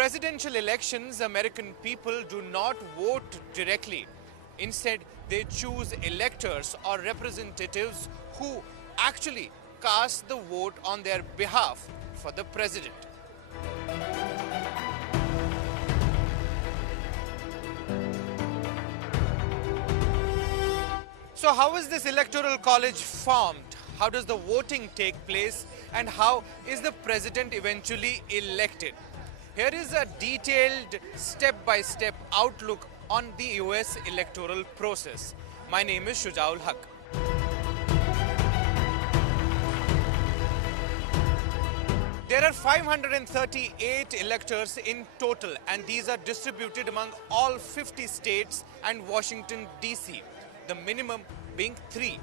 presidential elections, American people do not vote directly. Instead, they choose electors or representatives who actually cast the vote on their behalf for the president. So how is this electoral college formed? How does the voting take place? And how is the president eventually elected? Here is a detailed step-by-step outlook on the US electoral process. My name is Shujaul Haq. There are 538 electors in total, and these are distributed among all 50 states and Washington, D.C., the minimum being 3.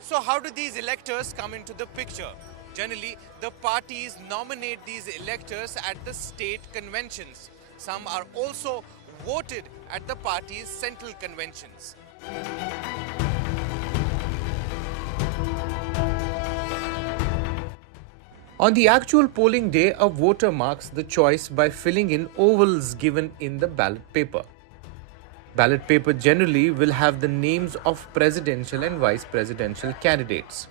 So how do these electors come into the picture? Generally, the parties nominate these electors at the state conventions. Some are also voted at the party's central conventions. On the actual polling day, a voter marks the choice by filling in ovals given in the ballot paper. Ballot paper generally will have the names of presidential and vice presidential candidates.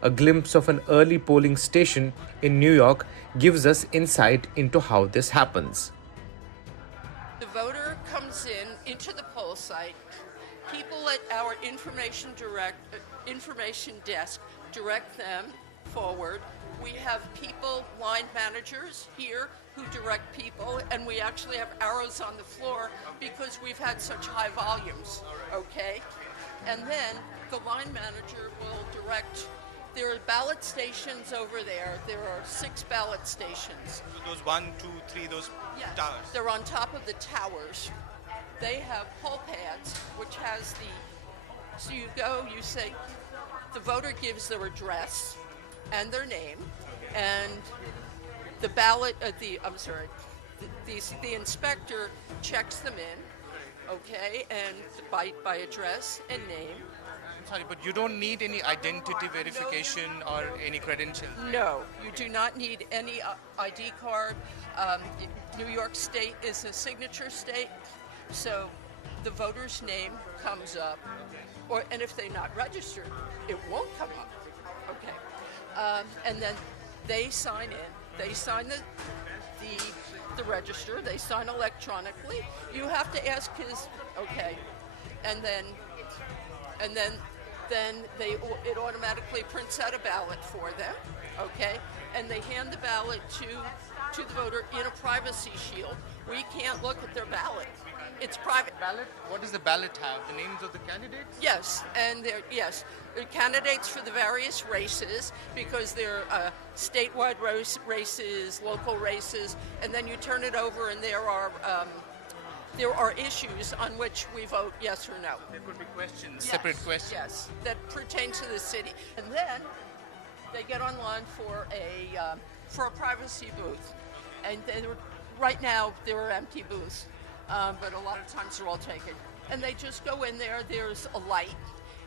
A glimpse of an early polling station in New York gives us insight into how this happens. The voter comes into the poll site. People at our information desk direct them forward. We have people, line managers here who direct people, and we actually have arrows on the floor because we've had such high volumes, okay? And then the line manager will direct. There are ballot stations over there. There are 6 ballot stations. So those 1, 2, 3, those towers? They're on top of the towers. They have poll pads, which has so you go, you say, the voter gives their address and their name, and the ballot, the inspector checks them in, okay, and by address and name. Sorry, but you don't need any identity verification or any credentials? No, you do not need any ID card. New York State is a signature state, so the voter's name comes up, and if they're not registered, it won't come up, okay. And then they sign in. They sign the register. They sign electronically. You have to ask okay, and then it automatically prints out a ballot for them, okay, and they hand the ballot to the voter in a privacy shield. We can't look at their ballot. It's private. Ballot? What does the ballot have? The names of the candidates? Yes, and they're candidates for the various races, because they're statewide races, local races, and then you turn it over and there are issues on which we vote yes or no. There could be questions, Yes, separate questions. Yes, that pertain to the city. And then they get online for a privacy booth. And right now there are empty booths, but a lot of times they're all taken. And they just go in there, there's a light,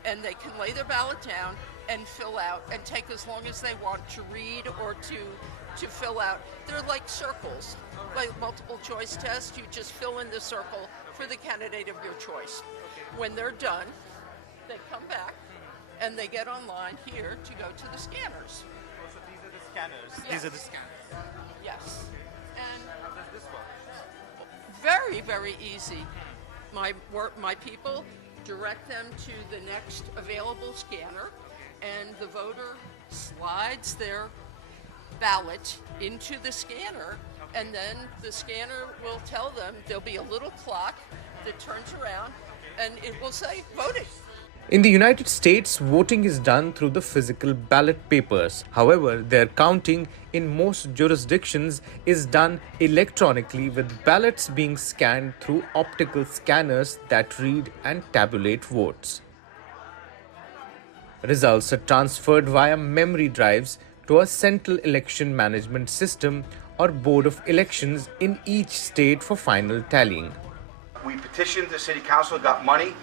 and they can lay their ballot down and fill out and take as long as they want to read or to fill out. They're like circles, like multiple choice tests. You just fill in the circle for the candidate of your choice. When they're done, they come back and they get online here to go to the scanners. So these are the scanners. Yes. These are the scanners. Yes. And How does this work? very, very easy. My people direct them to the next available scanner, and the voter slides their ballot into the scanner, and then the scanner will tell them, there'll be a little clock that turns around and it will say voting. In the United States, voting is done through the physical ballot papers. However, their counting in most jurisdictions is done electronically, with ballots being scanned through optical scanners that read and tabulate votes. Results are transferred via memory drives to a central election management system or board of elections in each state for final tallying. We petitioned the city council, got money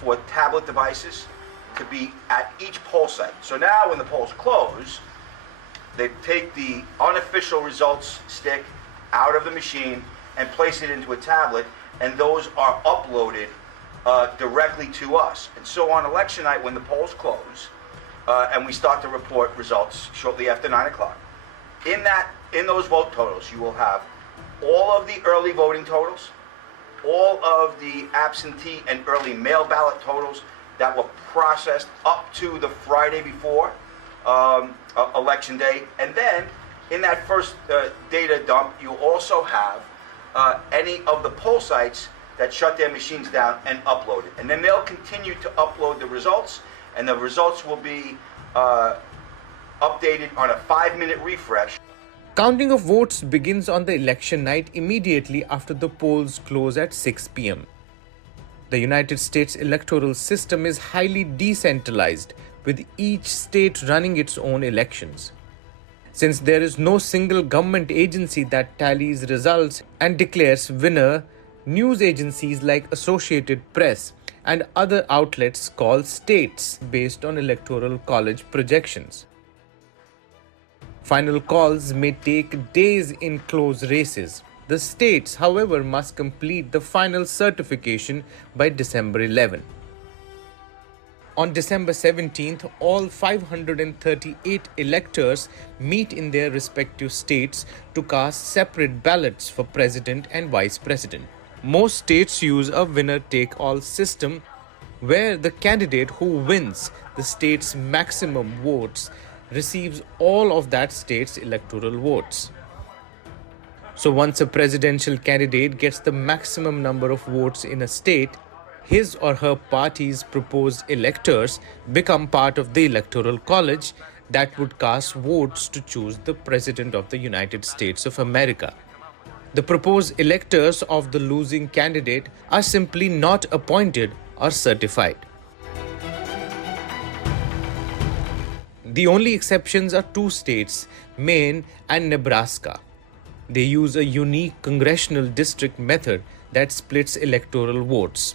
for tablet devices to be at each poll site. So now when the polls close, they take the unofficial results stick out of the machine and place it into a tablet, and those are uploaded directly to us. And so on election night, when the polls close, and we start to report results shortly after 9 o'clock, in those vote totals, you will have all of the early voting totals, all of the absentee and early mail ballot totals that were processed up to the Friday before election day, and then in that first data dump, you also have any of the poll sites that shut their machines down and upload it. And then they'll continue to upload the results, and the results will be updated on a 5-minute refresh. Counting of votes begins on the election night immediately after the polls close at 6 p.m. The United States electoral system is highly decentralized, with each state running its own elections. Since there is no single government agency that tallies results and declares winner, news agencies like Associated Press and other outlets call states based on electoral college projections. Final calls may take days in close races. The states, however, must complete the final certification by December 11. On December 17th, all 538 electors meet in their respective states to cast separate ballots for president and vice president. Most states use a winner-take-all system where the candidate who wins the state's maximum votes receives all of that state's electoral votes. So once a presidential candidate gets the maximum number of votes in a state, his or her party's proposed electors become part of the electoral college that would cast votes to choose the President of the United States of America. The proposed electors of the losing candidate are simply not appointed or certified. The only exceptions are two states, Maine and Nebraska. They use a unique congressional district method that splits electoral votes.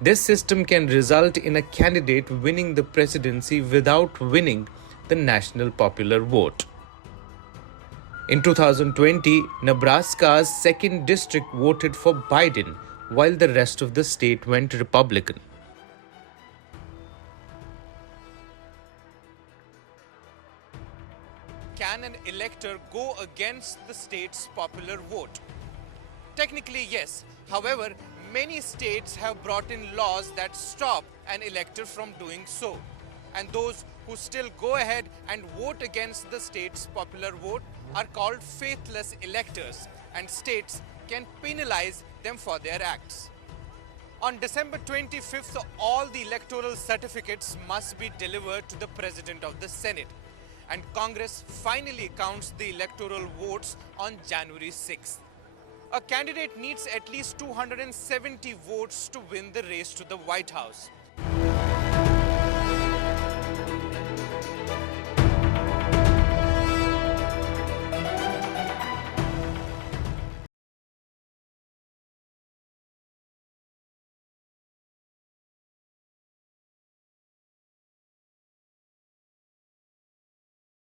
This system can result in a candidate winning the presidency without winning the national popular vote. In 2020, Nebraska's 2nd district voted for Biden, while the rest of the state went Republican. Can an elector go against the state's popular vote? Technically, yes. However, many states have brought in laws that stop an elector from doing so. And those who still go ahead and vote against the state's popular vote are called faithless electors, and states can penalize them for their acts. On December 25th, all the electoral certificates must be delivered to the President of the Senate, and Congress finally counts the electoral votes on January 6th. A candidate needs at least 270 votes to win the race to the White House.